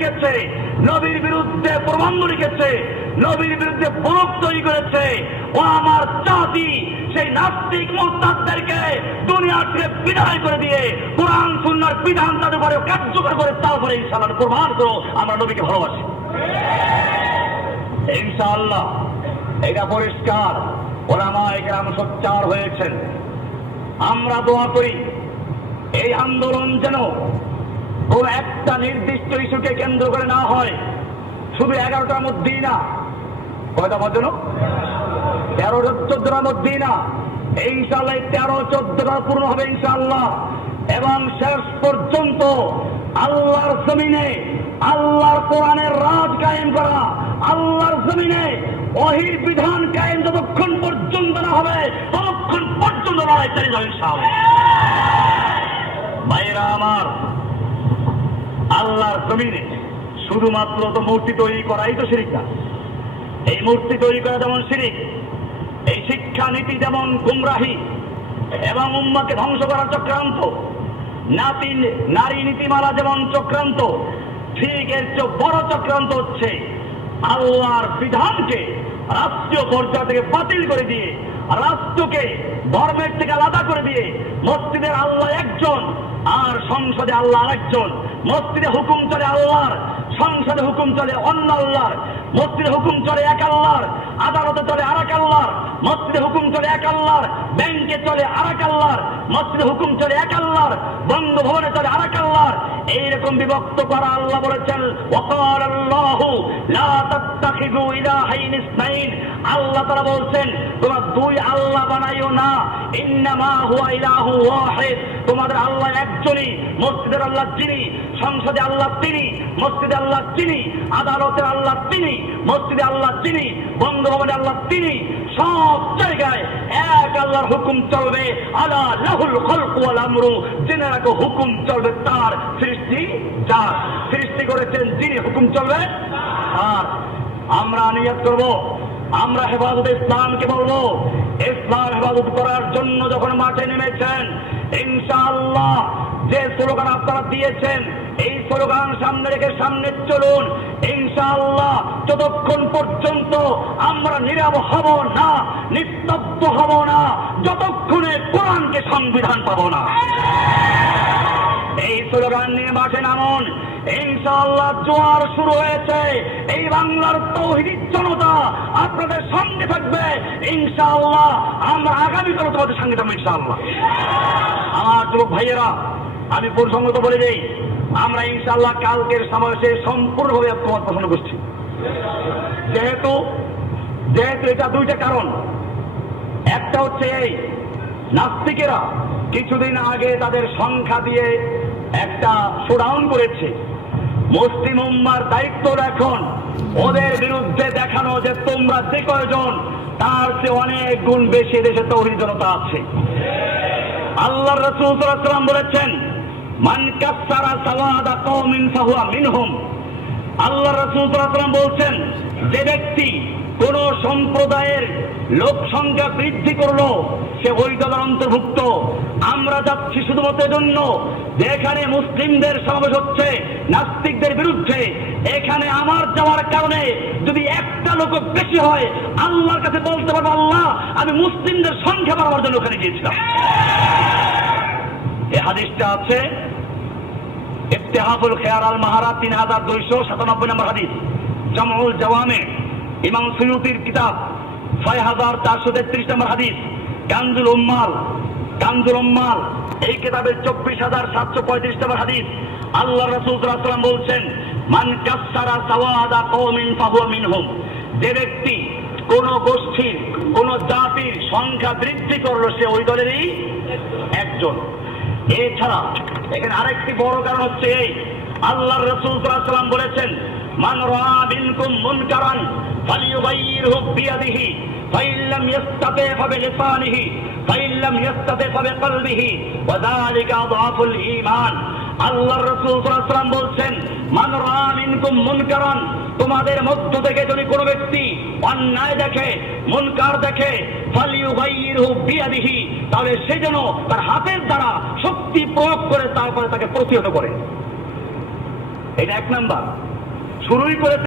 লিখেছে, নবীর বিরুদ্ধে প্রবন্ধ লিখেছে, নবীর বিরুদ্ধে বরফ তৈরি করেছে। ও আমার জাতি সেই নাস্তিক মোস্তাদদেরকে দুনিয়া থেকে বিদায় করে দিয়ে কোরআন, সুন্নার বিধান তাদের উপরে কার্যকর করে তারপরে ইনশাআল্লাহ প্রমাণ করো, আমরা নবীকে ভালোবাসি। ইনশাআল্লাহ, এটা পরিষ্কার। ওলামা একরাম সোচ্চার হয়েছেন। আমরা দোয়া করি, এই আন্দোলন যেন কোন একটা নির্দিষ্ট ইস্যুকে কেন্দ্র করে না হয়। শুধু এগারোটার মধ্যেই না। কয়টা মধ্যে তেরো, চোদ্দটার মধ্যেই না। এই ইনশাল্লাহ তেরো, চোদ্দটা পূর্ণ হবে ইনশাআল্লাহ। এবং শেষ পর্যন্ত আল্লাহর জমিনে, আল্লাহর কোরআনের রাজ কায়েম করা, আল্লাহর জমিনে অহির বিধান কায়েম যতক্ষণ পর্যন্ত না হবে, ততক্ষণ পর্যন্ত লড়াই চালিয়ে যাবে ইনশাআল্লাহ। আমার আল্লাহর জমিনে শুধুমাত্র তো মূর্তি তৈরি করাই তো শিরিক না। এই মূর্তি তৈরি করা যেমন শিরিক, এই শিক্ষা নীতি যেমন গুমরাহি এবং উম্মাকে ধ্বংস করার চক্রান্ত, নাতি নারী নীতিমালা যেমন চক্রান্ত, ঠিক এর চেয়ে বড় চক্রান্ত হচ্ছে আল্লাহর বিধানকে রাষ্ট্রীয় পর্যায় থেকে বাতিল করে দিয়ে, রাষ্ট্রকে ধর্মের থেকে আলাদা করে দিয়ে মসজিদের আল্লাহ সংসদে আল্লাহ আরেকজন, মসজিদে হুকুম চলে আল্লাহর, সংসদে হুকুম চলে অন্য আল্লাহর, মসজিদে হুকুম চলে এক আল্লাহর, আদালতে চলে আর এক আল্লাহর, মসজিদে হুকুম চলে এক আল্লাহর, ব্যাংকে চলে আর এক আল্লাহর, মসজিদে হুকুম চলে এক আল্লাহর, বঙ্গভবনে চলে আর এক আল্লাহর এইরকম বিভক্ত করা আল্লাহ বলেছেন আল্লাহু তারা বলছেন, তোমার দুই আল্লাহ বানাইও না ইলাহু তোমাদের আল্লাহ একজনই, মসজিদের আল্লাহ তিনি সংসদে আল্লাহ তিনি, মসজিদে আল্লাহ তিনি আদালতের আল্লাহ তিনি মসজিদে আল্লাহ তিনি বঙ্গভবনে আল্লাহ তিনি সব জায়গায় এক আল্লাহর হুকুম চলবে। আলা লাহুল খলকু ওয়াল আমরু, জেনে রাখো, হুকুম চলবে তার সৃষ্টি, যার সৃষ্টি করেছেন যিনি, হুকুম চলবে আর আমরা নিয়ত করব, আমরা হেফাজত ইসলামকে বলব, ইসলাম হেফাজত করার জন্য যখন মাঠে নেমেছেন, ইনশাআল্লাহ যে স্লোগান আপনারা দিয়েছেন, এই স্লোগান সামনে রেখে সামনে চলুন। ইনশাআল্লাহ যতক্ষণ পর্যন্ত আমরা নীরব হব না, নিস্তব্ধ হব না, যতক্ষণে কোরআনকে সংবিধান পাবো না। এই স্লোগান নিয়ে মাঠে নামুন। ইনশাআল্লাহ জোয়ার শুরু হয়েছে। এই বাংলার তৌহিদ জনতা আপনাদের সঙ্গে থাকবে। ইনশাআল্লাহ আমরা আগামীকাল তোমাদের সঙ্গে থাকব ইনশাআল্লাহ। আমার যুবক ভাইয়েরা, আমি প্রসঙ্গত বলে দেই। আমরা ইনশাল্লাহ কালকের সমাবেশে সম্পূর্ণভাবে তোমার পছন্দ করছি। যেহেতু যেহেতু এটা দুইটা কারণ। একটা হচ্ছে এই, নাস্তিকেরা কিছুদিন আগে তাদের সংখ্যা দিয়ে একটা শোডাউন করেছে। মুসলিম উম্মার দায়িত্ব এখন ওদের বিরুদ্ধে দেখানো যে তোমরা যে কয়জন, তার চেয়ে অনেক গুণ বেশি দেশে তৌহিদ জনতা আছে। আল্লাহ রসুল বলেছেন মান কাসারা সাওয়াদা কওমিন ফাহুয়া মিনহুম। আল্লাহ বলছেন, যে ব্যক্তি কোন সম্প্রদায়ের লোক সংখ্যা বৃদ্ধি করল, সে ওই দলের অন্তর্ভুক্ত। আমরা যাচ্ছি শুধুমাত্র জন্য যে এখানে মুসলিমদের সমাবেশ হচ্ছে, নাস্তিকদের বিরুদ্ধে। এখানে আমার যাওয়ার কারণে যদি একটা লোক বেশি হয়, আল্লাহর কাছে বলতে পারব, আল্লাহ, আমি মুসলিমদের সংখ্যা বাড়াবার জন্য ওখানে গিয়েছিলাম। এই হাদিসটা আছে, ইফতেহাফুল খেয়ার আল মাহারা তিন হাজার দুইশো সাতানব্বই নম্বর হাদিস। জামউল জওয়ামে, ইমাম সুয়ুতির কিতাব, ছয় হাজার চারশো তেত্রিশ নম্বর হাদিস। কানজুল উম্মাল কানজুল উম্মাল, এই কিতাবের চব্বিশ হাজার সাতশো পঁয়ত্রিশ নম্বর হাদিস। আল্লাহ রসুল সাল্লাম বলছেন, মান কাসারা সাওয়াদা কওমিন ফাহুয়া মিনহুম। যে ব্যক্তি কোন গোষ্ঠীর, কোন জাতির সংখ্যা বৃদ্ধি করল, সে ওই দলেরই একজন। এছাড়া এখানে আরেকটি বড় কারণ হচ্ছে এই। আল্লাহ রসুল সাল্লাম বলেছেন, মান রা মিনকুম মুনকারান ফালিয়ুগাইয়িরহু বিয়াদিহি, ফাইন লাম ইস্তাতি আল্লাহ রসুল সাল্লাম বলছেন, মান মুনকারান তোমাদের মধ্য থেকে যদি কোনো ব্যক্তি অন্যায় দেখে, মুনকার দেখে ফালিয়ুগাইয়িরহু বিয়াদিহি, তাহলে সে যেন তার হাতের দ্বারা শক্তি প্রয়োগ করে তারপরে তাকে প্রতিহত করে। এটা এক নাম্বার। শুরুই করেছে